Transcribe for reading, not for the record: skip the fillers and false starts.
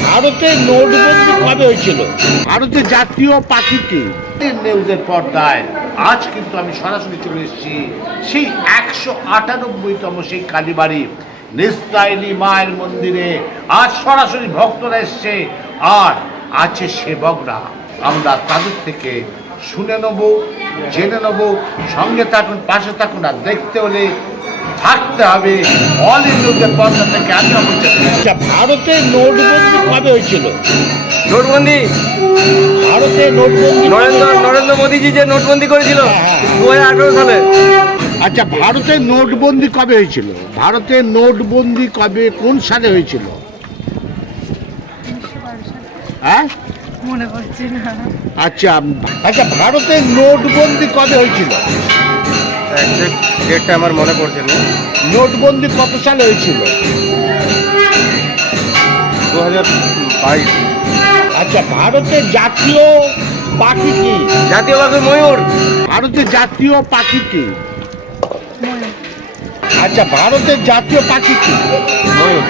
ভারতের নোটবন্দি কবে হয়েছিল? ভারতের জাতীয় পাখি কি? নিউজের পর্দায় আজ কিন্তু আমি সরাসরি চলে এসেছি সেই 198তম সেই কালীবাড়ি নিস্তারিণী মায়ের মন্দিরে। আজ সরাসরি ভক্তরা এসছে আর আছে সেবকরা। আমরা তাদের থেকে শুনে নেব, জেনে নেব। সঙ্গে থাকুন, পাশে থাকুন। আর দেখতে হলে থাকতে হবে অল ইন্ডিয়ার পর্দা থেকে। আমি আচ্ছা, ভারতের নোটবন্দি কবে হয়েছিল? নোটবন্দি ভারতের নোটবন্দি নরেন্দ্র মোদীজি যে নোটবন্দি করেছিল 2018 সালে। আচ্ছা, ভারতের নোটবন্দি কবে হয়েছিল? ভারতের নোটবন্দি কবে, কোন সালে হয়েছিল? হ্যাঁ, মনে পড়ছে না। আচ্ছা আচ্ছা, ভারতের নোটবন্দি কবে হয়েছিল? ডেটটা আমার মনে পড়ছে না। নোটবন্দি কত সালে হয়েছিল? 2022। আচ্ছা, ভারতের জাতীয় পাখি কি? জাতীয় পাখি ময়ূর। ভারতের জাতীয় পাখি কি? মনে আচ্ছা, ভারতের জাতীয় পাখি কি? ময়ূর।